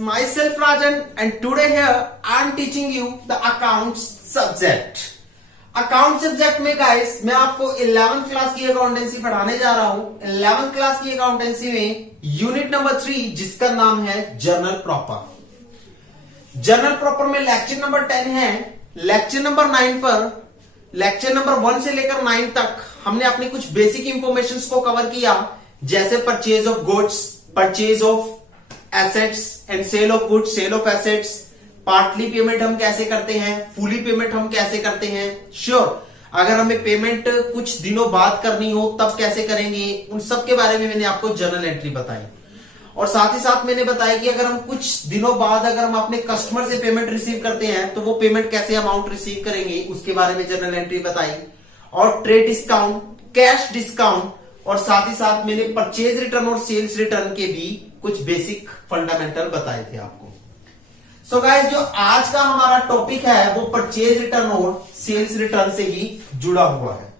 myself Rajan and today here I am teaching you the accounts subject. Account subject में guys मैं आपको 11th class की accountancy पढ़ाने जा रहा हूं। 11th क्लास की अकाउंटेंसी में यूनिट नंबर 3 जिसका नाम है जर्नल प्रॉपर। जर्नल प्रॉपर में लेक्चर नंबर 10 है। लेक्चर नंबर 9 पर लेक्चर नंबर 1 से लेकर 9 तक हमने अपनी कुछ बेसिक इंफॉर्मेशन को कवर किया, जैसे purchase of goods, purchase of assets and sale of goods, sale of assets, partly payment हम कैसे करते हैं, फुली पेमेंट हम कैसे करते हैं, श्योर अगर हमें पेमेंट कुछ दिनों बाद करनी हो तब कैसे करेंगे, उन सब के बारे में मैंने आपको जर्नल एंट्री बताई। और साथ ही साथ मैंने बताया कि अगर हम कुछ दिनों बाद अगर हम अपने कस्टमर से पेमेंट रिसीव करते हैं तो वो पेमेंट कैसे अमाउंट रिसीव करेंगे, उसके बारे में जर्नल एंट्री बताई। और ट्रेड डिस्काउंट, कैश डिस्काउंट और साथ ही साथ मैंने परचेज रिटर्न और सेल्स रिटर्न के भी कुछ बेसिक फंडामेंटल बताए थे आपको। सो गाइस, जो आज का हमारा टॉपिक है वो परचेज रिटर्न और सेल्स रिटर्न से ही जुड़ा हुआ है।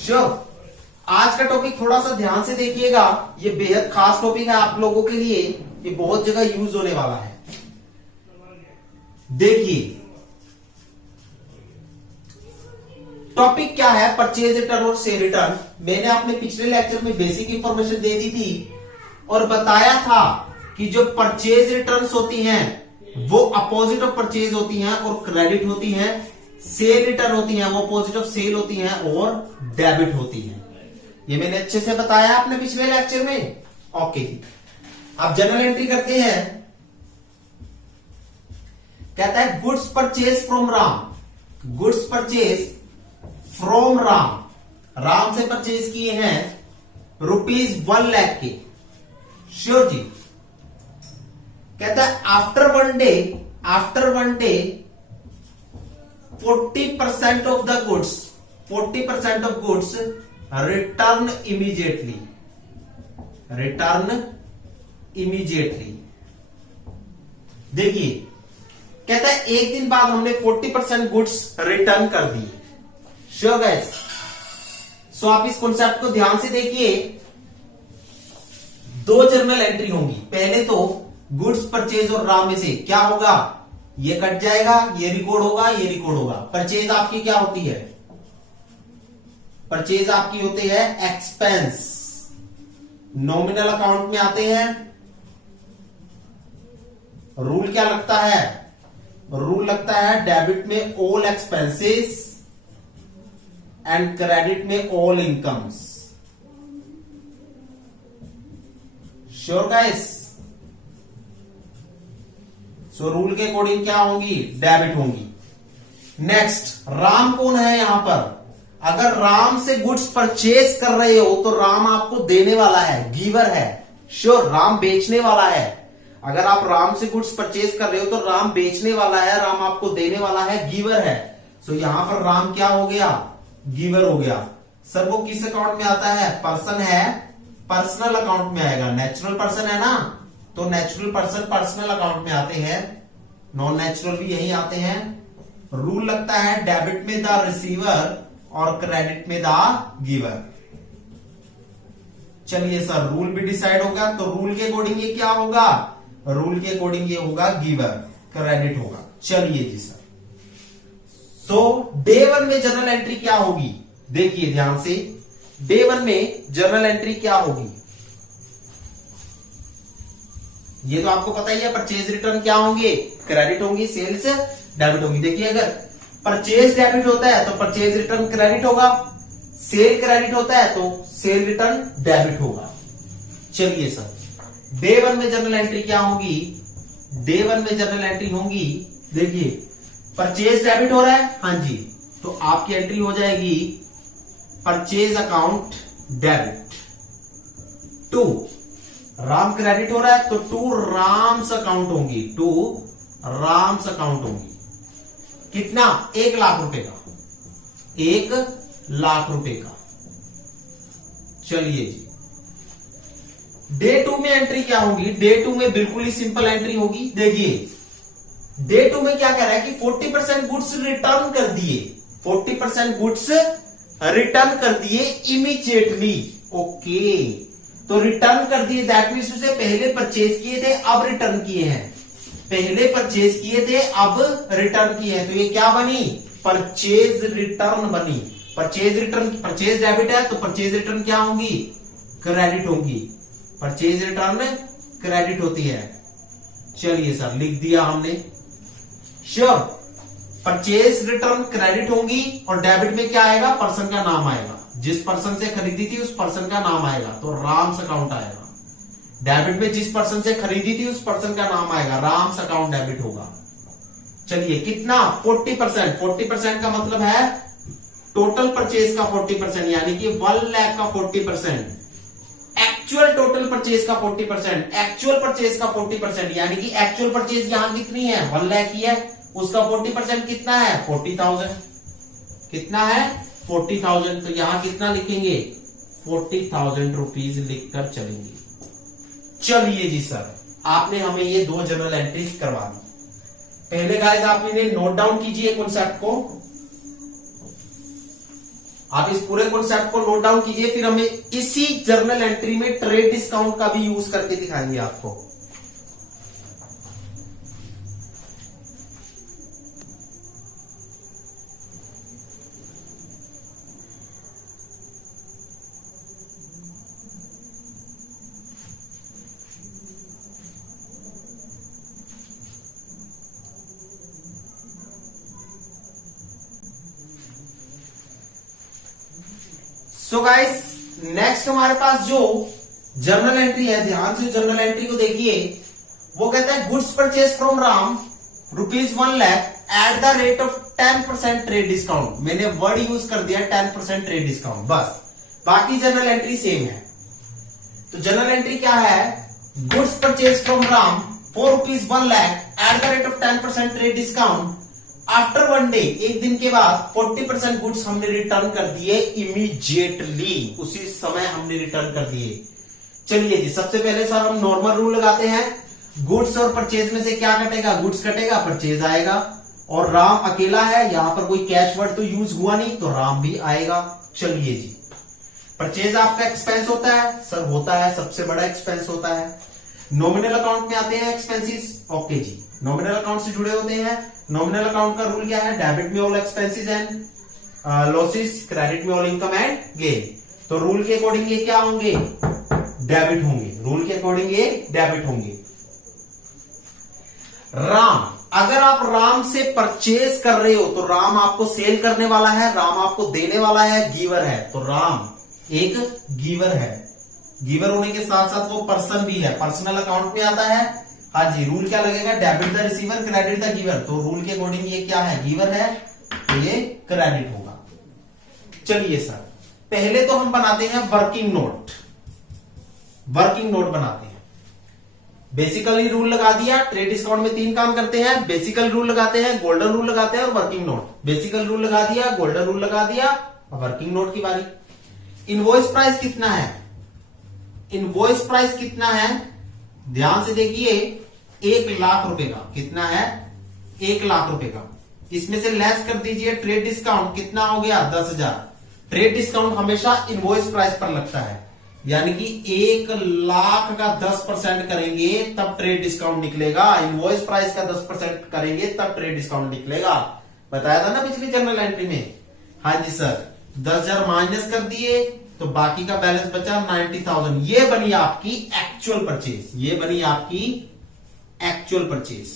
श्योर आज का टॉपिक थोड़ा सा ध्यान से देखिएगा, ये बेहद खास टॉपिक है आप लोगों के लिए, ये बहुत जगह यूज होने वाला है। देखिए टॉपिक क्या है, परचेज रिटर्न और सेल रिटर्न। मैंने अपने पिछले लेक्चर में बेसिक इंफॉर्मेशन दे दी थी और बताया था कि जो परचेज रिटर्न्स होती हैं वो अपोजिट ऑफ परचेज होती हैं और क्रेडिट होती हैं, सेल रिटर्न होती हैं वो अपोजिट ऑफ सेल होती हैं और डेबिट होती हैं। ये मैंने अच्छे से बताया अपने पिछले लेक्चर में। ओके, अब जनरल एंट्री करते हैं। कहता है goods purchase from Ram, goods purchase from Ram, Ram से परचेज किए हैं ₹1 लाख के। श्योर जी। कहता है after one day 40% of the goods, 40% of goods return immediately, return immediately. देखिए कहता है एक दिन बाद हमने 40% गुड्स रिटर्न कर दिए। श्योर गाइस, सो आप इस कॉन्सेप्ट को ध्यान से देखिए। दो जर्नल एंट्री होंगी, पहले तो गुड्स परचेज और राम में से क्या होगा, ये कट जाएगा, ये रिकॉर्ड होगा, ये रिकॉर्ड होगा। परचेज आपकी क्या होती है, परचेज आपकी होती है एक्सपेंस, नॉमिनल अकाउंट में आते हैं। रूल क्या लगता है, रूल लगता है डेबिट में ऑल एक्सपेंसेस एंड क्रेडिट में all incomes. Sure guys, so rule के अकॉर्डिंग क्या होंगी, डेबिट होंगी। नेक्स्ट, राम कौन है यहां पर, अगर राम से गुड्स परचेज कर रहे हो तो राम आपको देने वाला है, गिवर है। श्योर, राम बेचने वाला है। अगर आप राम से गुड्स परचेज कर रहे हो तो राम बेचने वाला है, राम आपको देने वाला है, गिवर है। सो यहां पर राम क्या हो गया, गिवर हो गया। सर वो किस अकाउंट में आता है, पर्सन है, पर्सनल अकाउंट में आएगा। नेचुरल पर्सन है ना, तो नेचुरल पर्सन पर्सनल अकाउंट में आते हैं, नॉन नेचुरल भी यही आते हैं। रूल लगता है डेबिट में द रिसीवर और क्रेडिट में द गिवर। चलिए सर, रूल भी डिसाइड होगा, तो रूल के अकॉर्डिंग ये क्या होगा, रूल के अकॉर्डिंग ये होगा गिवर, क्रेडिट होगा। चलिए जी सर, सो डे 1 में जर्नल एंट्री क्या होगी, देखिए ध्यान से। डे 1 में जर्नल एंट्री क्या होगी, ये तो आपको पता ही है। परचेज रिटर्न क्या होंगे, क्रेडिट होंगी, सेल्स डेबिट होंगी। देखिए अगर परचेज डेबिट होता है तो परचेज रिटर्न क्रेडिट होगा, सेल क्रेडिट होता है तो सेल रिटर्न डेबिट होगा। चलिए सर, डे 1 में जर्नल एंट्री क्या होगी, डे 1 में जर्नल एंट्री होंगी। देखिए परचेज डेबिट हो रहा है, हाँ जी, तो आपकी एंट्री हो जाएगी purchase account debit. 2 Ram credit हो रहा है तो 2 राम्स अकाउंट होंगी, 2 राम्स अकाउंट होंगी। कितना, 1 लाख रुपए का, 1 लाख रुपए का। चलिए जी, डे 2 में एंट्री क्या होगी, डे 2 में बिल्कुल ही सिंपल एंट्री होगी। देखिए डे 2 में क्या कह रहा है कि 40% गुड्स रिटर्न कर दिए, 40% गुड्स रिटर्न कर दिए इमीडिएटली। ओके, तो रिटर्न कर दिए, दैट मीन्स उसे पहले परचेज किए थे अब रिटर्न किए हैं, पहले परचेज किए थे अब रिटर्न किए हैं, तो ये क्या बनी, परचेज रिटर्न बनी। परचेज रिटर्न, परचेज डेबिट है तो परचेज रिटर्न क्या होगी, क्रेडिट होगी, परचेज रिटर्न क्रेडिट होती है। चलिए सर लिख दिया हमने, श्योर। परचेज रिटर्न क्रेडिट होंगी और डेबिट में क्या आएगा, पर्सन का नाम आएगा, जिस पर्सन से खरीदी थी उस पर्सन का नाम आएगा, तो राम्स अकाउंट आएगा। डेबिट में जिस पर्सन से खरीदी थी उस पर्सन का नाम आएगा, राम्स अकाउंट डेबिट होगा। चलिए कितना, 40%, 40% का मतलब है टोटल परचेज का 40%, यानी कि 1 लाख का 40%, एक्चुअल टोटल परचेज का 40%, एक्चुअल परचेज का 40%, यानी कि एक्चुअल परचेज यहां कितनी है, 1 लाख की है, उसका 40% कितना है, 40,000, कितना है 40,000, तो यहां कितना लिखेंगे, 40,000 रुपीज लिखकर चलेंगे। चलिए जी सर, आपने हमें ये 2 जर्नल एंट्रीज करवा दी। पहले गाइस आप इन्हें नोट डाउन कीजिए कॉन्सेप्ट को, आप इस पूरे कॉन्सेप्ट को नोट डाउन कीजिए, फिर हमें इसी जर्नल एंट्री में ट्रेड डिस्काउंट का भी यूज करके दिखाएंगे आपको। सो गाइस नेक्स्ट हमारे पास जो जर्नल एंट्री है, ध्यान से जर्नल एंट्री को देखिए, वो कहता है goods purchase from Ram ₹1 lakh eight the rate of 10% trade discount. मैंने वर्ड यूज कर दिया 10% ट्रेड डिस्काउंट, बस, बाकी जर्नल एंट्री सेम है। तो जर्नल एंट्री क्या है, goods purchase from Ram for ₹1 lakh eight the rate of 10% trade discount. After 1 day, एक दिन के बाद 40% गुड्स हमने रिटर्न कर दिए इमीडिएटली, उसी समय हमने रिटर्न कर दिए। चलिए जी, सबसे पहले सर हम नॉर्मल रूल लगाते हैं, गुड्स और परचेज में से क्या कटेगा, गुड्स कटेगा, परचेज आएगा, और राम अकेला है, यहां पर कोई कैश वर्ड तो यूज हुआ नहीं, तो राम भी आएगा। चलिए जी, परचेज आपका एक्सपेंस होता है सर, होता है, सबसे बड़ा एक्सपेंस होता है। नॉमिनल अकाउंट में आते हैं एक्सपेंसेस, ओके जी, नॉमिनल अकाउंट से जुड़े होते हैं। नॉमिनल अकाउंट का रूल क्या है, डेबिट में all expenses and losses, credit में ऑल इनकम एंड गेन। तो रूल के अकॉर्डिंग ये क्या होंगे, डेबिट होंगे, रूल के अकॉर्डिंग ये डेबिट होंगे। राम, अगर आप राम से परचेज कर रहे हो तो राम आपको सेल करने वाला है, राम आपको देने वाला है, गिवर है, तो राम एक गिवर है। गिवर होने के साथ साथ वो पर्सन भी है, पर्सनल अकाउंट में आता है। हाँ जी, रूल क्या लगेगा, debit the receiver credit the giver, तो रूल के अकॉर्डिंग ये क्या है, गिवर है, तो ये क्रेडिट होगा। चलिए सर, पहले तो हम बनाते हैं वर्किंग नोट, वर्किंग नोट बनाते हैं। बेसिकली रूल लगा दिया, ट्रेड डिस्काउंट में 3 काम करते हैं, बेसिकल रूल लगाते हैं, गोल्डन रूल लगाते हैं और वर्किंग नोट। बेसिकल रूल लगा दिया, गोल्डन रूल लगा दिया, और वर्किंग नोट की बारी। इनवॉइस प्राइस कितना है, इनवॉइस प्राइस कितना है, ध्यान से देखिए, 1 लाख रुपए का, कितना है, 1 लाख रुपए का। इसमें से लेस कर दीजिए ट्रेड डिस्काउंट, कितना हो गया, 10,000। ट्रेड डिस्काउंट हमेशा इनवॉइस प्राइस पर लगता है, यानी कि 1 लाख का 10% करेंगे तब ट्रेड डिस्काउंट निकलेगा, इनवॉइस प्राइस का 10% करेंगे तब ट्रेड डिस्काउंट निकलेगा। बताया था ना पिछली जर्नल एंट्री में। हाँ जी सर, 10,000 माइनस कर दिए तो बाकी का बैलेंस बचा 90,000। ये बनी आपकी एक्चुअल परचेज, ये बनी आपकी actual purchase.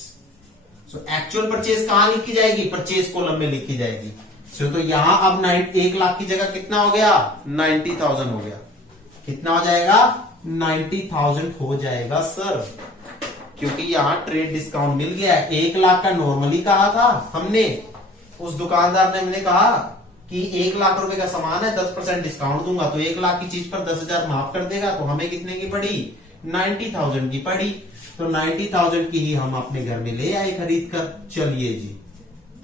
So actual purchase कहां लिखी जाएगी, परचेज कॉलम में लिखी जाएगी। सो तो यहां अब 1 लाख की जगह कितना हो गया, 90,000 हो गया। कितना हो जाएगा, 90,000 हो जाएगा सर, क्योंकि यहां ट्रेड डिस्काउंट मिल गया। 1 लाख का नॉर्मली कहा था हमने, उस दुकानदार ने हमने कहा कि 1 लाख रुपए का सामान है, 10% डिस्काउंट दूंगा, तो 1 लाख की चीज पर 10,000 माफ कर देगा, तो हमें कितने की पड़ी, 90,000 की पड़ी। तो 90,000 की ही हम अपने घर में ले आए खरीद कर। चलिए जी,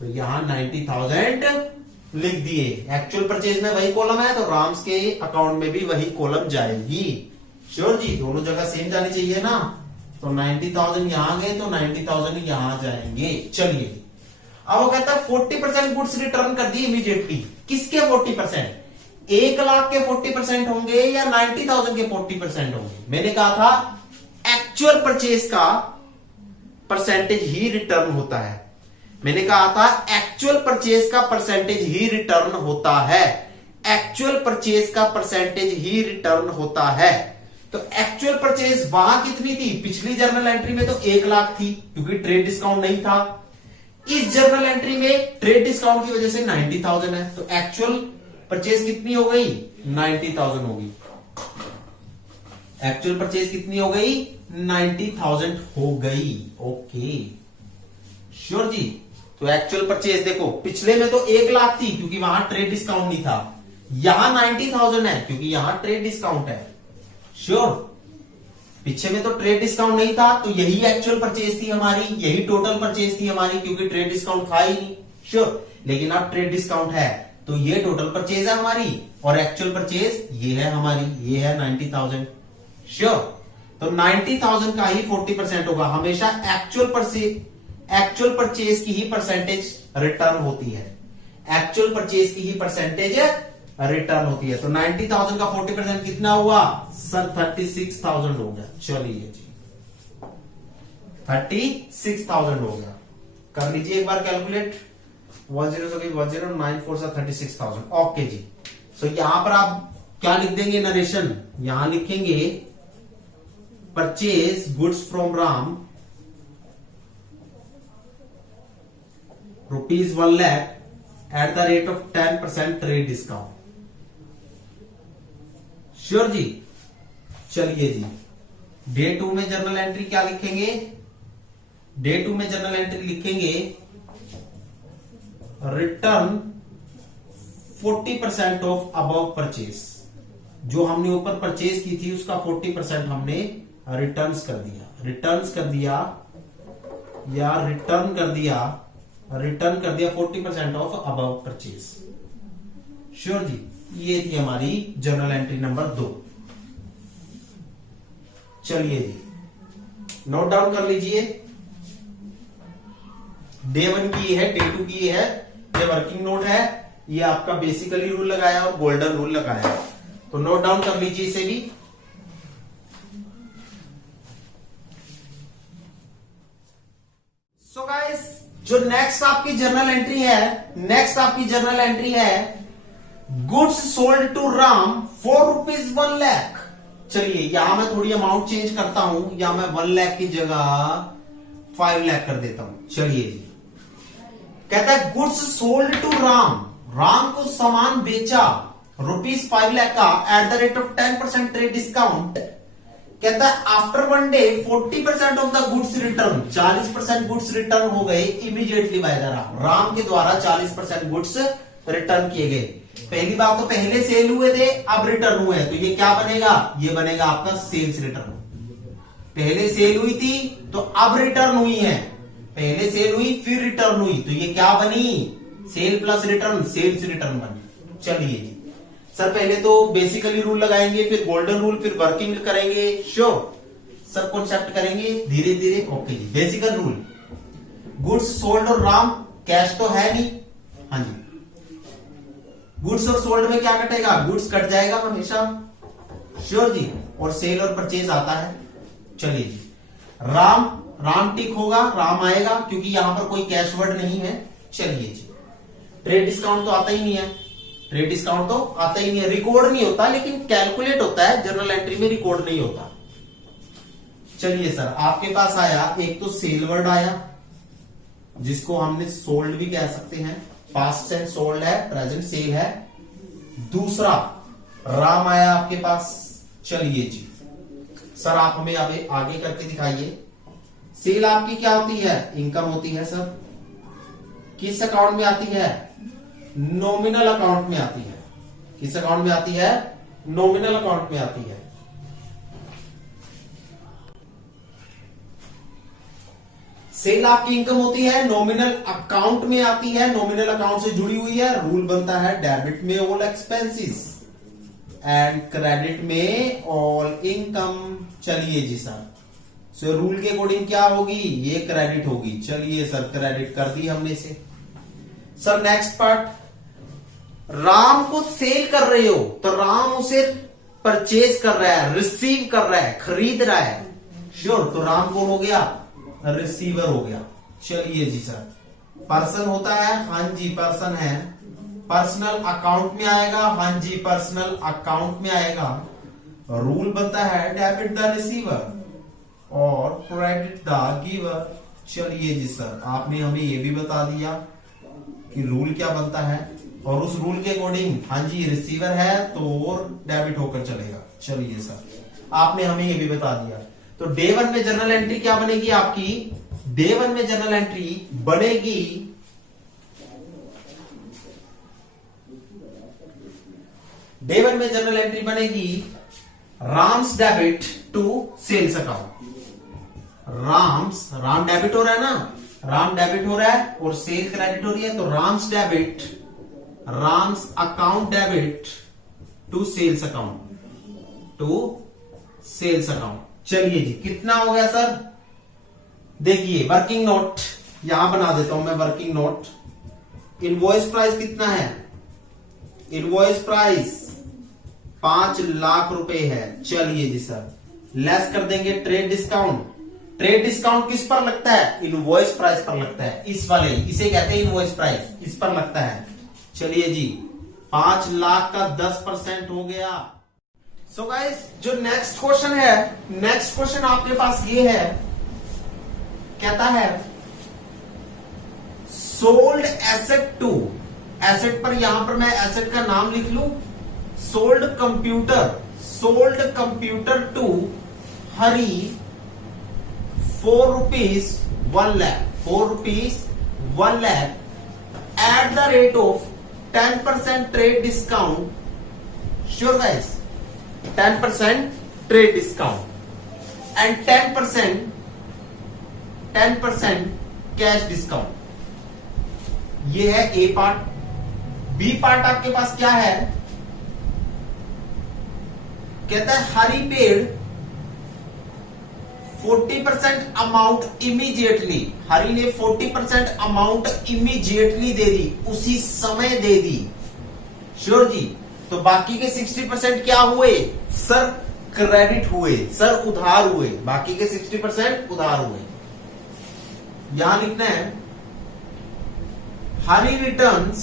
तो यहां 90,000 लिख दिए। एक्चुअल परचेज में वही कॉलम है, तो राम्स के अकाउंट में भी वही कॉलम जाएगी। श्योर जी, दोनों जगह सेम जानी चाहिए ना। तो 90,000 यहां गए तो 90,000 यहां जाएंगे। चलिए, अब वो कहता है 40% गुड्स रिटर्न कर दिए इमीडिएटली। किसके 40%? 1 लाख के 40% होंगे या 90,000 के 40% होंगे? मैंने कहा था एक्चुअल परचेज का परसेंटेज ही रिटर्न होता है। मैंने कहा था एक्चुअल परचेज का परसेंटेज ही रिटर्न होता है। एक्चुअल परचेज का परसेंटेज ही रिटर्न होता है। तो एक्चुअल परचेज वहां कितनी थी? पिछली जर्नल एंट्री में तो 1 लाख थी क्योंकि ट्रेड डिस्काउंट नहीं था। इस जर्नल एंट्री में ट्रेड डिस्काउंट की वजह से 90,000 है, तो एक्चुअल परचेज कितनी हो गई? 90,000 होगी। एक्चुअल परचेज कितनी हो गई? 90,000 हो गई। ओके, श्योर जी। तो एक्चुअल परचेज देखो, पिछले में तो 1 लाख थी क्योंकि वहां ट्रेड डिस्काउंट नहीं था, यहां 90,000 है क्योंकि यहां ट्रेड डिस्काउंट है। श्योर, पीछे में तो ट्रेड डिस्काउंट नहीं था, तो यही एक्चुअल परचेज थी हमारी, यही टोटल परचेज थी हमारी, क्योंकि ट्रेड डिस्काउंट था ही नहीं। श्योर, लेकिन अब ट्रेड डिस्काउंट है तो ये टोटल परचेज है हमारी और एक्चुअल परचेज ये है हमारी, ये है 90,000। श्योर, तो 90,000 का ही 40% होगा। हमेशा एक्चुअल परचेज की ही परसेंटेज रिटर्न होती है। एक्चुअल परचेज की ही परसेंटेज रिटर्न होती है। तो 90,000 का 40% कितना हुआ सर? 36,000 हो गया। चलिए जी, 36,000 हो गया। कर लीजिए एक बार कैलकुलेट। 10,9 4 36,000। ओके जी। सो यहां पर आप क्या लिख देंगे? नरेशन यहां लिखेंगे purchase goods from Ram ₹1 lakh at the rate of 10% trade discount. Sure जी। चलिए जी, डे 2 में जर्नल एंट्री क्या लिखेंगे? डे 2 में जर्नल एंट्री लिखेंगे रिटर्न 40% ऑफ अबव परचेज। जो हमने ऊपर परचेज की थी उसका 40% हमने रिटर्न्स कर दिया। रिटर्न्स कर दिया या रिटर्न कर दिया 40% ऑफ अबव परचेज। श्योर जी, ये थी हमारी जर्नल एंट्री नंबर 2। चलिए जी, नोट डाउन कर लीजिए। डे 1 की है, डे 2 की है, ये वर्किंग नोट है, ये आपका बेसिकली रूल लगाया और गोल्डन रूल लगाया। तो नोट डाउन कर लीजिए इसे भी। सो गाइस, जो नेक्स्ट आपकी जर्नल एंट्री है goods sold to Ram for ₹1 lakh। चलिए यहां मैं थोड़ी अमाउंट चेंज करता हूं, यहां मैं 1 लाख की जगह 5 लाख कर देता हूं। चलिए जी, कहता है गुड्स सोल्ड टू राम को सामान बेचा ₹5 लाख का eight the rate of 10% trade discount. कहता है after 1 day 40% of the goods return, 40% goods return हो गए इमीडिएटली बाय द राम के द्वारा 40% गुड्स रिटर्न किए गए। पहली बात तो पहले सेल हुए थे, अब रिटर्न हुए, तो ये क्या बनेगा? ये बनेगा आपका सेल्स रिटर्न। पहले सेल हुई थी तो अब रिटर्न हुई है, पहले सेल हुई फिर रिटर्न हुई, तो ये क्या बनी? Sale plus return, sales return बनी। चलिए जी, सर पहले तो बेसिकली रूल लगाएंगे, फिर गोल्डन रूल, फिर वर्किंग करेंगे। श्योर, सब कॉन्सेप्ट करेंगे धीरे धीरे। ओके जी, बेसिकल रूल, गुड्स सोल्ड और राम, कैश तो है नहीं। हाँ जी, गुड्स और सोल्ड में क्या कटेगा? गुड्स कट जाएगा हमेशा। श्योर जी, और सेल और परचेज आता है। चलिए जी, राम टिक होगा, राम आएगा क्योंकि यहां पर कोई कैश वर्ड नहीं है। चलिए जी, ट्रेड डिस्काउंट तो आता ही नहीं है, ट्रेड डिस्काउंट तो आता ही नहीं है, रिकॉर्ड नहीं होता लेकिन कैलकुलेट होता है, जर्नल एंट्री में रिकॉर्ड नहीं होता। चलिए सर, आपके पास आया एक तो सेल वर्ड आया जिसको हमने सोल्ड भी कह सकते हैं, पास्ट टेंस सोल्ड है, प्रेजेंट सेल है। दूसरा राम आया आपके पास। चलिए जी सर, आप हमें अभी आगे करके दिखाइए। सेल आपकी क्या होती है? इनकम होती है सर। किस अकाउंट में आती है? नॉमिनल अकाउंट में आती है। किस अकाउंट में आती है? नॉमिनल अकाउंट में आती है। सेल आपकी इनकम होती है, नॉमिनल अकाउंट में आती है, नॉमिनल अकाउंट से जुड़ी हुई है। रूल बनता है डेबिट में ऑल एक्सपेंसेस एंड क्रेडिट में ऑल इनकम। चलिए जी सर, सो रूल के अकॉर्डिंग क्या होगी? ये क्रेडिट होगी। चलिए सर, क्रेडिट कर दी हमने इसे। सर नेक्स्ट पार्ट, राम को सेल कर रहे हो तो राम उसे परचेज कर रहा है, रिसीव कर रहा है, खरीद रहा है। श्योर, तो राम को हो गया रिसीवर हो गया। चलिए जी सर, पर्सन होता है, हाँ जी पर्सन है। पर्सनल अकाउंट में आएगा, हाँ जी पर्सनल अकाउंट में आएगा। रूल बनता है डेबिट द रिसीवर और क्रेडिट द गिवर। चलिए जी सर, आपने हमें ये भी बता दिया कि रूल क्या बनता है और उस रूल के अकॉर्डिंग हाँ जी रिसीवर है तो और डेबिट होकर चलेगा। चलिए सर, आपने हमें ये भी बता दिया। तो डे 1 में जर्नल एंट्री क्या बनेगी आपकी? डे 1 में जर्नल एंट्री बनेगी डे 1 में जर्नल एंट्री बनेगी Ram's debit to sales account. Ram debit हो रहा है ना, राम डेबिट हो रहा है और सेल क्रेडिट हो रही है, तो Ram's account debit to sales account. चलिए जी, कितना हो गया सर? देखिए वर्किंग नोट यहां बना देता हूं मैं, वर्किंग नोट। इनवॉइस प्राइस कितना है? इनवॉइस प्राइस 5 लाख रुपए है। चलिए जी सर, लेस कर देंगे ट्रेड डिस्काउंट। ट्रेड डिस्काउंट किस पर लगता है? इनवॉइस प्राइस पर लगता है, इस वाले, इसे कहते हैं इनवॉइस प्राइस, इस पर लगता है। चलिए जी, 5 लाख का 10% हो गया। सो गाइस, जो नेक्स्ट क्वेश्चन है, नेक्स्ट क्वेश्चन आपके पास ये है, कहता है सोल्ड एसेट टू, एसेट पर यहां पर मैं एसेट का नाम लिख लूं, sold computer to Hari 4 rupees 1 lakh at the rate of 10% trade discount. Sure guys, 10% trade discount and 10% cash discount. ये है ए पार्ट। बी पार्ट आपके पास क्या है? कहता है हरी पेड 40% अमाउंट इमीडिएटली। हरी ने 40% अमाउंट इमीडिएटली दे दी, उसी समय दे दी। श्योर जी, तो बाकी के 60% क्या हुए सर? क्रेडिट हुए सर, उधार हुए। बाकी के 60% उधार हुए। यहां लिखना है हरी रिटर्न्स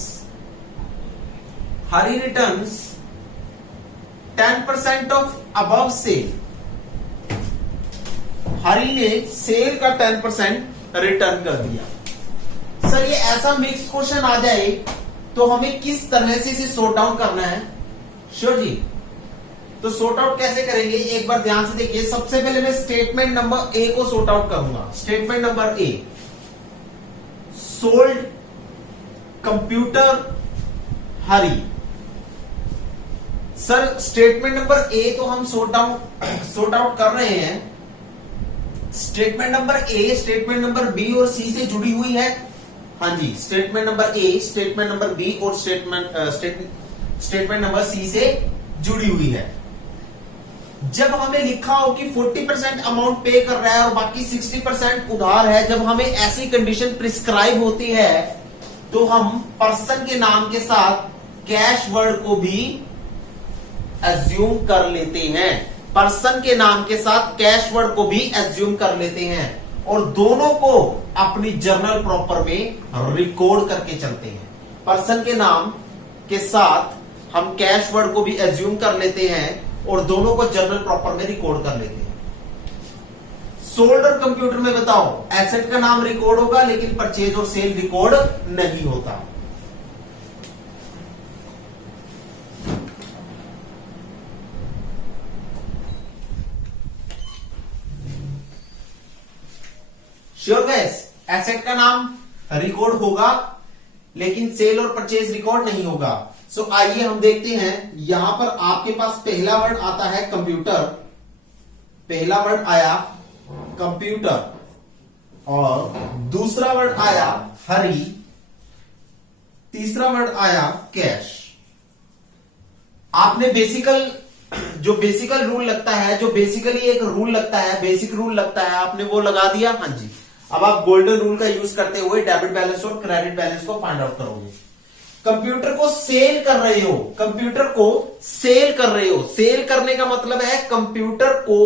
10% ऑफ अबव सेल। हरी ने सेल का 10% रिटर्न कर दिया। सर ये ऐसा मिक्स क्वेश्चन आ जाए तो हमें किस तरह से इसे सॉर्ट आउट करना है? श्योर जी, तो सॉर्ट आउट कैसे करेंगे एक बार ध्यान से देखिए। सबसे पहले मैं स्टेटमेंट नंबर ए को सॉर्ट आउट करूंगा। Statement number A, sold computer Hari. Sir statement number A तो हम सॉर्ट आउट कर रहे हैं। Statement number A statement number B और सी से जुड़ी हुई है। हाँ जी, statement number A statement number B और स्टेटमेंट नंबर सी से जुड़ी हुई है। जब हमें लिखा हो कि 40% अमाउंट पे कर रहा है और बाकी 60% उधार है, जब हमें ऐसी कंडीशन प्रिस्क्राइब होती है तो हम पर्सन के नाम के साथ कैश वर्ड को भी एज्यूम कर लेते हैं। पर्सन के नाम के साथ कैश वर्ड को भी एज्यूम कर लेते हैं और दोनों को अपनी जर्नल प्रॉपर में रिकॉर्ड करके चलते हैं। पर्सन के नाम के साथ हम कैश वर्ड को भी एज्यूम कर लेते हैं और दोनों को जर्नल प्रॉपर में रिकॉर्ड कर लेते हैं। सोल्ड और कंप्यूटर में बताओ, एसेट का नाम रिकॉर्ड होगा लेकिन परचेज और सेल रिकॉर्ड नहीं होता। श्योर गैस, एसेट का नाम रिकॉर्ड होगा लेकिन सेल और परचेज रिकॉर्ड नहीं होगा। सो आइए हम देखते हैं। यहां पर आपके पास पहला वर्ड आता है कंप्यूटर, पहला वर्ड आया कंप्यूटर और दूसरा वर्ड आया हरी, तीसरा वर्ड आया कैश। आपने जो बेसिकल रूल लगता है, जो बेसिकली एक रूल लगता है, बेसिक रूल लगता है, आपने वो लगा दिया। हाँ जी, अब आप गोल्डन रूल का यूज करते हुए डेबिट बैलेंस और क्रेडिट बैलेंस को फाइंड आउट करोगे। कंप्यूटर को सेल कर रहे हो, कंप्यूटर को सेल कर रहे हो। सेल करने का मतलब है कंप्यूटर को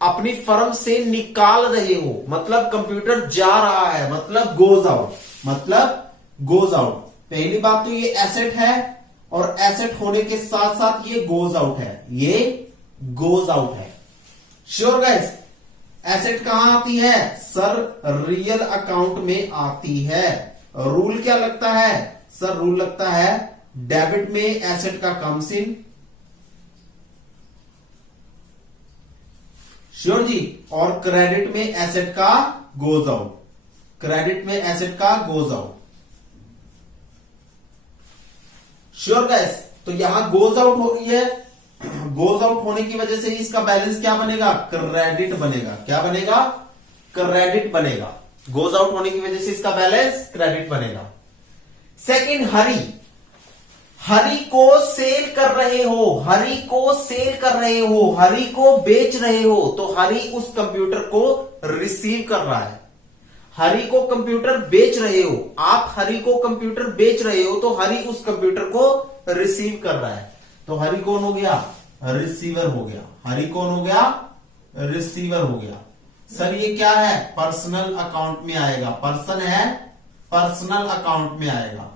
अपनी फर्म से निकाल रहे हो, मतलब कंप्यूटर जा रहा है, मतलब गोज आउट, मतलब गोज आउट। पहली बात तो ये एसेट है और एसेट होने के साथ साथ ये गोज आउट है, ये गोज आउट है। श्योर गाइस, एसेट कहां आती है सर? रियल अकाउंट में आती है। रूल क्या लगता है सर? रूल लगता है डेबिट में एसेट का कम्स इन, श्योर जी, और क्रेडिट में एसेट का गोज आउट, क्रेडिट में एसेट का गोज आउट। श्योर गाइस, तो यहां गोज आउट हो रही है, गोज आउट होने की वजह से इसका बैलेंस क्या बनेगा? क्रेडिट बनेगा। क्या बनेगा? क्रेडिट बनेगा। गोज आउट होने की वजह से इसका बैलेंस क्रेडिट बनेगा। सेकंड, हरी, हरी को सेल कर रहे हो, हरी को सेल कर रहे हो, हरी को बेच रहे हो, तो हरी उस कंप्यूटर को रिसीव कर रहा है। हरी को कंप्यूटर बेच रहे हो, आप हरी को कंप्यूटर बेच रहे हो, तो हरी उस कंप्यूटर को रिसीव कर रहा है। तो हरी कौन हो गया? रिसीवर हो गया। हरी कौन हो गया? रिसीवर हो गया। सर ये क्या है? पर्सनल अकाउंट में आएगा। पर्सन है, पर्सनल अकाउंट में आएगा।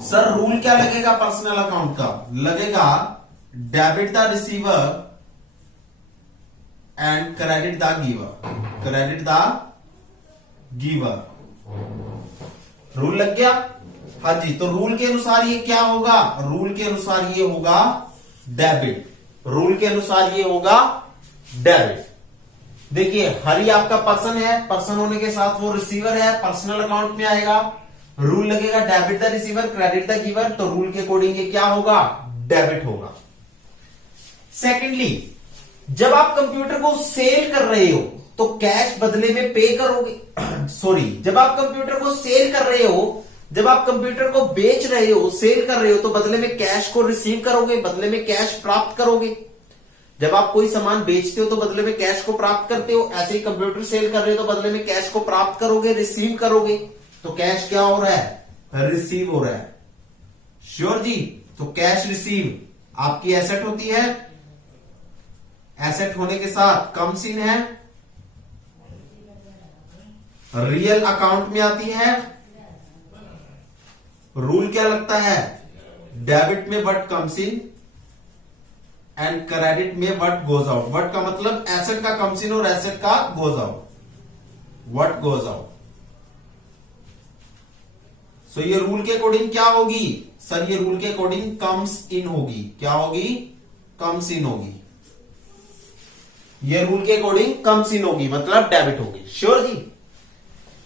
सर रूल क्या लगेगा पर्सनल अकाउंट का? लगेगा debit the receiver and credit the giver, credit the giver. Rule लग गया? हाँ जी। तो रूल के अनुसार ये क्या होगा? रूल के अनुसार ये होगा डेबिट, रूल के अनुसार ये होगा डेबिट। देखिए हरी आपका पर्सन है, पर्सन होने के साथ वो रिसीवर है, पर्सनल अकाउंट में आएगा। रूल लगेगा debit the receiver credit the giver, तो रूल के अकॉर्डिंग ये क्या होगा? डेबिट होगा। सेकेंडली, जब आप कंप्यूटर को सेल कर रहे हो तो कैश बदले में पे करोगे। सॉरी, जब आप कंप्यूटर को सेल कर रहे हो, जब आप कंप्यूटर को बेच रहे हो, सेल कर रहे हो, तो बदले में कैश को रिसीव करोगे, बदले में कैश प्राप्त करोगे। जब आप कोई सामान बेचते हो तो बदले में कैश को प्राप्त करते हो, ऐसे ही कंप्यूटर सेल कर रहे हो तो बदले में कैश को प्राप्त करोगे, रिसीव करोगे। तो कैश क्या हो रहा है? रिसीव हो रहा है। श्योर जी। तो कैश रिसीव आपकी एसेट होती है, एसेट होने के साथ कम्स इन है, रियल अकाउंट में आती है। रूल क्या लगता है? डेबिट में what comes in and credit में व्हाट गोज आउट। व्हाट का मतलब एसेट का कम्स इन और एसेट का goes out, what goes out. So ये रूल के अकॉर्डिंग क्या होगी सर? ये रूल के अकॉर्डिंग कम्स इन होगी। क्या होगी? कम्स इन होगी। ये रूल के अकॉर्डिंग कम्स इन होगी, मतलब डेबिट होगी। श्योर जी।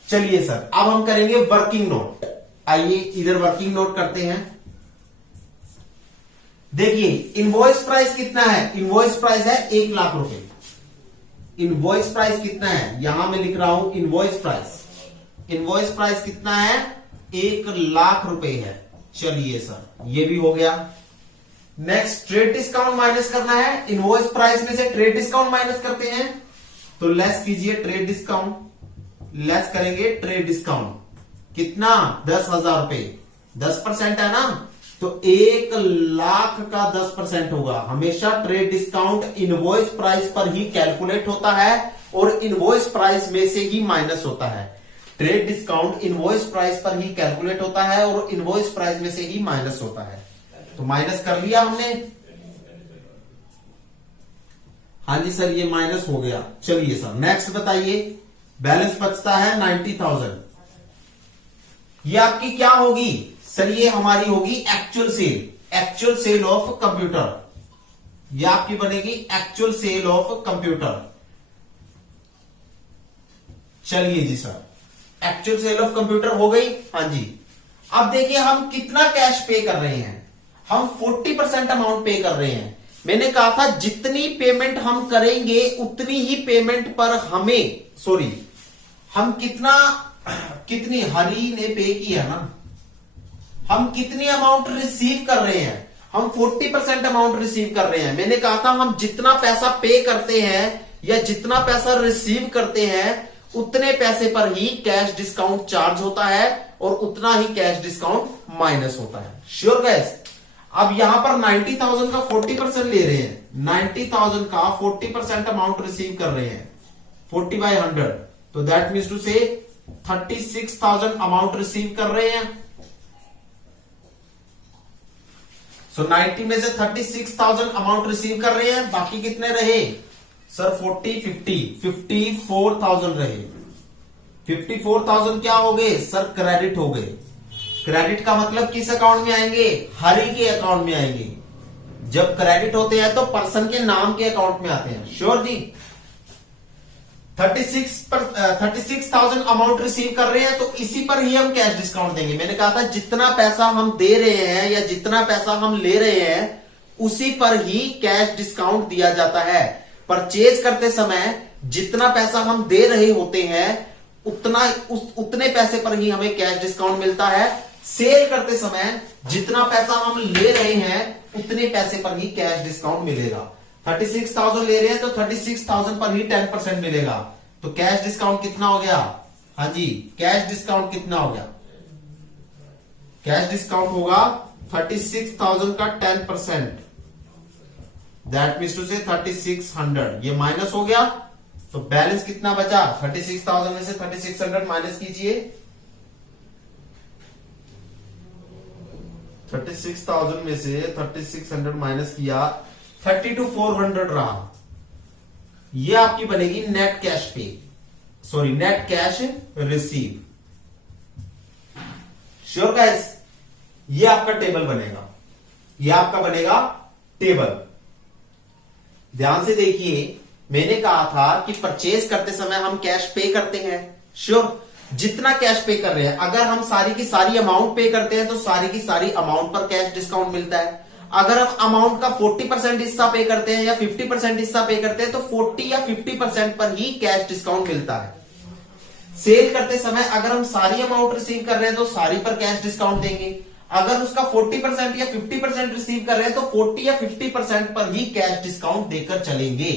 चलिए सर, अब हम करेंगे वर्किंग नोट। आइए इधर वर्किंग नोट करते हैं। देखिए इनवॉइस प्राइस कितना है? इनवॉइस प्राइस है 1 लाख रुपए। इनवॉइस प्राइस कितना है? यहां मैं लिख रहा हूं इनवॉइस प्राइस। इनवॉइस प्राइस कितना है? 1 लाख रुपए है। चलिए सर, ये भी हो गया। नेक्स्ट, ट्रेड डिस्काउंट माइनस करना है। इनवॉइस प्राइस में से ट्रेड डिस्काउंट माइनस करते हैं, तो लेस कीजिए ट्रेड डिस्काउंट। लेस करेंगे ट्रेड डिस्काउंट कितना? 10,000 रुपए। 10% है ना, तो 1 लाख का 10% होगा। हमेशा ट्रेड डिस्काउंट इनवॉइस प्राइस पर ही कैलकुलेट होता है और इनवॉइस प्राइस में से ही माइनस होता है। ट्रेड डिस्काउंट इनवॉइस प्राइस पर ही कैलकुलेट होता है और इनवॉइस प्राइस में से ही माइनस होता है। तो माइनस कर लिया हमने। हाँ जी सर, ये माइनस हो गया। चलिए सर नेक्स्ट बताइए। बैलेंस बचता है 90,000। ये आपकी क्या होगी सर? ये हमारी होगी actual sale, actual sale of computer. ये आपकी बनेगी एक्चुअल सेल ऑफ कंप्यूटर। चलिए जी sir, actual sale of computer हो गई। हाँ जी। अब देखिए हम कितना कैश पे कर रहे हैं। हम 40% अमाउंट पे कर रहे हैं। मैंने कहा था जितनी पेमेंट हम करेंगे उतनी ही पेमेंट पर हमें, सॉरी, हम कितनी हरी ने पे किया ना, हम कितनी अमाउंट रिसीव कर रहे हैं? हम 40% अमाउंट रिसीव कर रहे हैं। मैंने कहा था हम जितना पैसा पे करते हैं या जितना पैसा रिसीव करते हैं उतने पैसे पर ही कैश डिस्काउंट चार्ज होता है और उतना ही कैश डिस्काउंट माइनस होता है। Sure guys. अब यहां पर 90,000 का 40% ले रहे हैं, 90,000 का 40% अमाउंट रिसीव कर रहे हैं, 40/100, तो दैट मीन्स टू से 36,000 अमाउंट रिसीव कर रहे हैं। सो 90 में से 36,000 अमाउंट रिसीव कर रहे हैं, बाकी कितने रहे सर? 40, 50, 54,000 रहे। 54,000 क्या हो गए सर? क्रेडिट हो गए। क्रेडिट का मतलब किस अकाउंट में आएंगे? हरि के अकाउंट में आएंगे। जब क्रेडिट होते हैं तो पर्सन के नाम के अकाउंट में आते हैं। श्योर जी। 36,000 अमाउंट रिसीव कर रहे हैं तो इसी पर ही हम कैश डिस्काउंट देंगे। मैंने कहा था जितना पैसा हम दे रहे हैं या जितना पैसा हम ले रहे हैं उसी पर ही कैश डिस्काउंट दिया जाता है। परचेज करते समय जितना पैसा हम दे रहे होते हैं उतने पैसे पर ही हमें कैश डिस्काउंट मिलता है। सेल करते समय जितना पैसा हम ले रहे हैं उतने पैसे पर ही कैश डिस्काउंट मिलेगा। 36,000 ले रहे हैं तो 36,000 पर ही 10% मिलेगा। तो कैश डिस्काउंट कितना हो गया? हाँ जी, कैश डिस्काउंट कितना हो गया? कैश डिस्काउंट होगा 36,000 का 10%, दैट मीन्स टू से 3600। ये माइनस हो गया तो बैलेंस कितना बचा? 36,000 में से 3600 माइनस कीजिए। 36,000 में से 3600 माइनस किया, 32,400 रहा। ये आपकी बनेगी नेट कैश पे, sorry net cash receive. Sure guys. ये आपका टेबल बनेगा, ये आपका बनेगा टेबल। ध्यान से देखिए, मैंने कहा था कि परचेज करते समय हम कैश पे करते हैं। श्योर। जितना कैश पे कर रहे हैं, अगर हम सारी की सारी अमाउंट पे करते हैं तो सारी की सारी अमाउंट पर कैश डिस्काउंट मिलता है। अगर हम अमाउंट का 40% हिस्सा पे करते हैं या 50% हिस्सा पे करते हैं तो 40 या 50% पर ही कैश डिस्काउंट मिलता है। सेल करते समय अगर हम सारी अमाउंट रिसीव कर रहे हैं तो सारी पर कैश डिस्काउंट देंगे। अगर उसका 40% या 50% रिसीव कर रहे हैं तो 40 या 50% पर ही कैश डिस्काउंट देकर चलेंगे।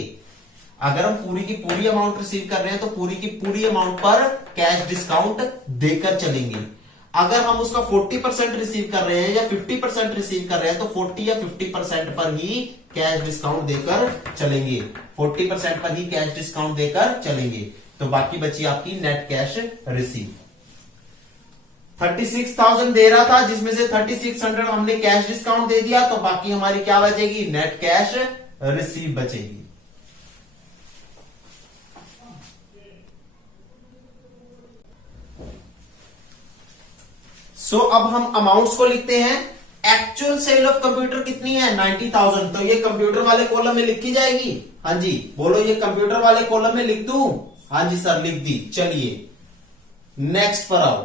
अगर हम पूरी की पूरी अमाउंट रिसीव कर रहे हैं तो पूरी की पूरी अमाउंट पर कैश डिस्काउंट देकर चलेंगे। अगर हम उसका 40% रिसीव कर रहे हैं या 50% रिसीव कर रहे हैं तो 40 या 50% पर ही कैश डिस्काउंट देकर चलेंगे। 40% पर ही कैश डिस्काउंट देकर चलेंगे। तो बाकी बची आपकी नेट कैश रिसीव। 36,000 दे रहा था जिसमें से 3600 हमने कैश डिस्काउंट दे दिया, तो बाकी हमारी क्या बचेगी? नेट कैश रिसीव बचेगी। सो अब हम अमाउंट्स को लिखते हैं। एक्चुअल सेल ऑफ कंप्यूटर कितनी है? 90,000। तो ये कंप्यूटर वाले कॉलम में लिखी जाएगी। हाँ जी बोलो, ये कंप्यूटर वाले कॉलम में लिख दूं? हाँ जी सर लिख दी। चलिए नेक्स्ट पर आओ।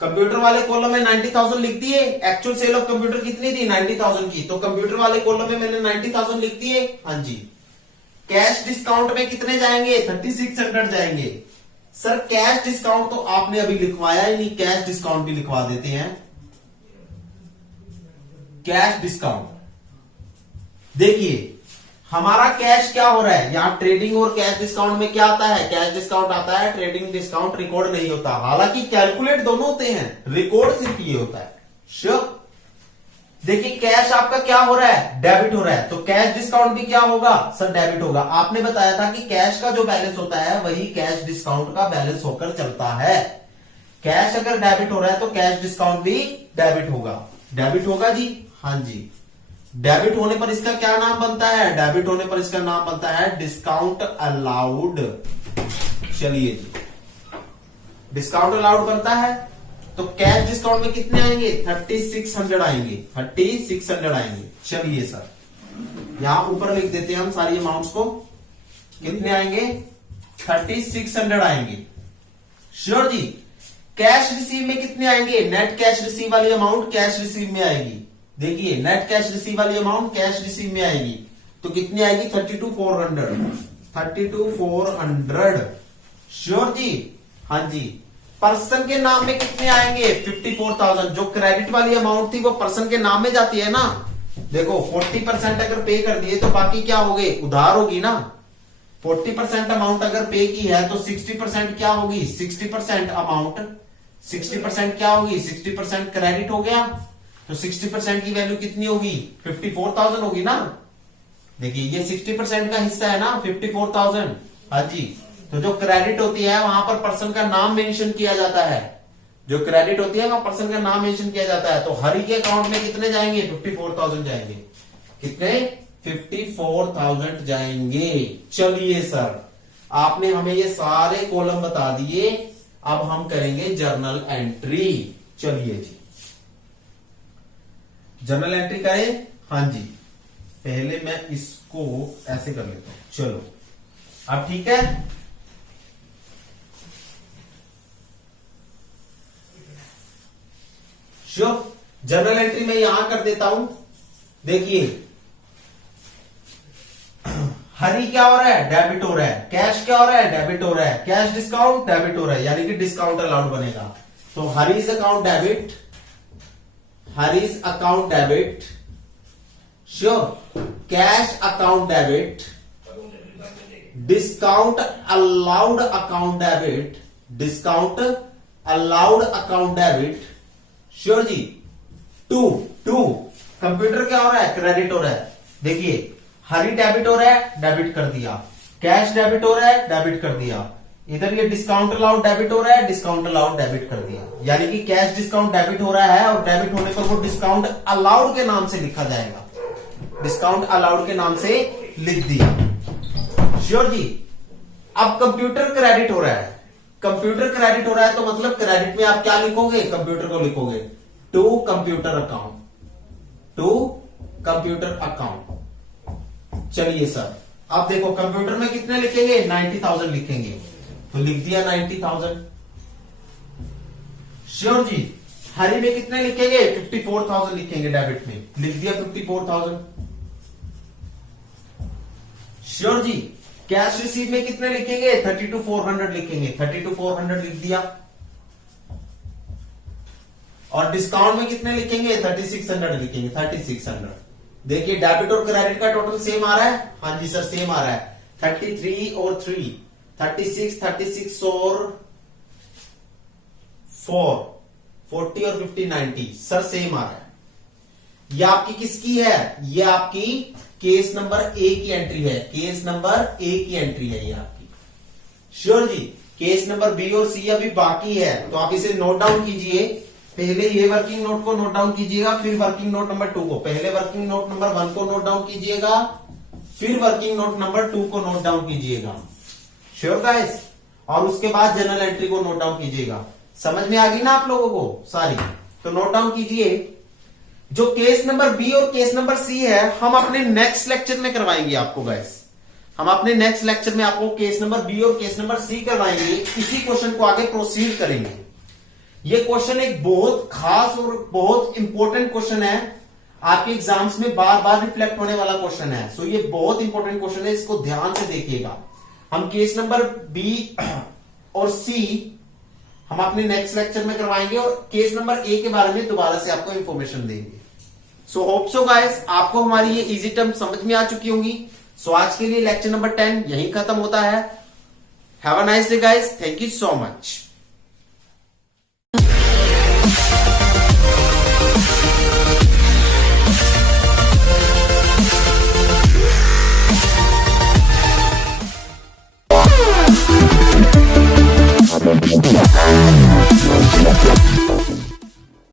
कंप्यूटर वाले कॉलम में 90,000 लिख दिए। एक्चुअल सेल ऑफ कंप्यूटर कितनी थी? 90,000 की। तो कंप्यूटर वाले कॉलम में मैंने 90,000 लिख दिए। हाँ जी। कैश डिस्काउंट में कितने जाएंगे? 3600 जाएंगे। सर कैश डिस्काउंट तो आपने अभी लिखवाया ही नहीं, कैश डिस्काउंट भी लिखवा देते हैं। कैश डिस्काउंट देखिए, हमारा कैश क्या हो रहा है यहां? ट्रेडिंग और कैश डिस्काउंट में क्या आता है? कैश डिस्काउंट आता है, ट्रेडिंग डिस्काउंट रिकॉर्ड नहीं होता। हालांकि कैलकुलेट दोनों होते हैं, रिकॉर्ड सिर्फ ये होता है। श्योर। देखिए कैश आपका क्या हो रहा है? डेबिट हो रहा है। तो कैश डिस्काउंट भी क्या होगा? सर डेबिट होगा। आपने बताया था कि कैश का जो बैलेंस होता है वही कैश डिस्काउंट का बैलेंस होकर चलता है। कैश अगर डेबिट हो रहा है तो कैश डिस्काउंट भी डेबिट होगा। डेबिट होगा जी। हाँ जी। डेबिट होने पर इसका क्या नाम बनता है? डेबिट होने पर इसका नाम बनता है डिस्काउंट अलाउड। चलिए जी, डिस्काउंट अलाउड बनता है। तो कैश डिस्काउंट में कितने आएंगे? 3600 आएंगे। 3600 आएंगे। चलिए सर यहां ऊपर लिख देते हैं हम सारी अमाउंट्स को। कितने आएंगे? 3600 आएंगे। श्योर जी। कैश रिसीव में कितने आएंगे? नेट कैश रिसीव वाली अमाउंट कैश रिसीव में आएगी। देखिए नेट कैश रिसीव वाली अमाउंट कैश रिसीव में आएगी तो कितनी आएगी? 32,400। 32,400। श्योर जी। हाँ जी। पर्सन के नाम में कितने आएंगे? 54,000। जो क्रेडिट वाली अमाउंट थी वो पर्सन के नाम में जाती है ना। देखो 40% अगर पे कर दिए तो बाकी क्या हो गए? उधार होगी ना। 40% अमाउंट अगर पे की है तो 60% क्या होगी, 60% अमाउंट, 60% क्या होगी, 60% क्रेडिट हो गया। तो 60% की वैल्यू कितनी होगी, 54,000 होगी ना। देखिए ये 60% का हिस्सा है ना, 54,000। हाँ जी, तो जो क्रेडिट होती है वहां पर पर्सन का नाम मेंशन किया जाता है, जो क्रेडिट होती है वहां पर्सन का नाम मेंशन किया जाता है। तो हरि के अकाउंट में कितने जाएंगे, 54,000 जाएंगे। कितने, 54,000 जाएंगे। चलिए सर, आपने हमें ये सारे कॉलम बता दिए, अब हम करेंगे जर्नल एंट्री। चलिए जी, जर्नल एंट्री करें। हाँ जी, पहले मैं इसको ऐसे कर लेता हूं। चलो अब ठीक है। श्योर, जर्नल एंट्री मैं यहां कर देता हूं। देखिए हरी क्या हो रहा है, डेबिट हो रहा है। कैश क्या हो रहा है, डेबिट हो रहा है। कैश डिस्काउंट डेबिट हो रहा है, यानी कि डिस्काउंट अलाउड बनेगा। तो Hari's account debit, Hari's account debit. Sure, cash account debit, discount allowed account debit, discount allowed account debit. Sure जी। टू कंप्यूटर क्या हो रहा है, क्रेडिट हो रहा है। देखिए हरी डेबिट हो रहा है, डेबिट कर दिया। कैश डेबिट हो रहा है, डेबिट कर दिया। इधर ये डिस्काउंट अलाउड डेबिट हो रहा है, डिस्काउंट अलाउड डेबिट कर दिया। यानी कि कैश डिस्काउंट डेबिट हो रहा है और डेबिट होने पर वो डिस्काउंट अलाउड के नाम से लिखा जाएगा, डिस्काउंट अलाउड के नाम से लिख दिया। श्योर जी। अब कंप्यूटर क्रेडिट हो रहा है, कंप्यूटर क्रेडिट हो रहा है तो मतलब क्रेडिट में आप क्या लिखोगे, कंप्यूटर को लिखोगे, to computer account, to computer account. चलिए सर, अब देखो कंप्यूटर में कितने लिखेंगे, 90,000 लिखेंगे, तो लिख दिया 90,000। श्योर जी। हरी में कितने लिखेंगे, 54,000 लिखेंगे डेबिट में, लिख दिया 54,000। श्योर जी। कैश रिसीव में कितने लिखेंगे, 32,400 लिखेंगे, 32,400 लिख दिया। और डिस्काउंट में कितने लिखेंगे, 3600 लिखेंगे, 3600। देखिए डेबिट और क्रेडिट का टोटल सेम आ रहा है। हाँ जी सर, सेम आ रहा है। 33 और 3, 36 और 4, 40 और 50, 90 सर सेम आ रहा है। ये आपकी किसकी है, ये आपकी केस नंबर ए की एंट्री है, केस नंबर ए की एंट्री है ये आपकी। श्योर जी। केस नंबर बी और सी अभी बाकी है, तो आप इसे नोट डाउन कीजिए। पहले ये वर्किंग नोट को नोट डाउन कीजिएगा, फिर वर्किंग नोट नंबर 2 को, पहले वर्किंग नोट नंबर 1 को नोट डाउन कीजिएगा, फिर वर्किंग नोट नंबर 2 को नोट डाउन कीजिएगा। Sure guys. और उसके बाद जनरल एंट्री को नोट डाउन कीजिएगा। समझ में आ गई ना आप लोगों को सारी, तो नोट डाउन कीजिए। जो केस नंबर बी और केस नंबर सी है, हम अपने नेक्स्ट लेक्चर में करवाएंगे आपको गाइस। हम अपने नेक्स्ट लेक्चर में आपको केस नंबर बी और केस नंबर सी करवाएंगे। इसी क्वेश्चन को आगे प्रोसीड करेंगे। ये क्वेश्चन एक बहुत खास और बहुत इंपॉर्टेंट क्वेश्चन है, आपके एग्जाम्स में बार बार रिफ्लेक्ट होने वाला क्वेश्चन है। सो ये बहुत इंपॉर्टेंट क्वेश्चन है, इसको ध्यान से देखिएगा। हम केस नंबर बी और सी हम अपने नेक्स्ट लेक्चर में करवाएंगे और केस नंबर ए के बारे में दोबारा से आपको इंफॉर्मेशन देंगे। सो होप सो गाइस, आपको हमारी ये इजी टर्म समझ में आ चुकी होंगी। सो आज के लिए लेक्चर नंबर 10 यहीं खत्म होता है। Have a nice day guys, thank you so much.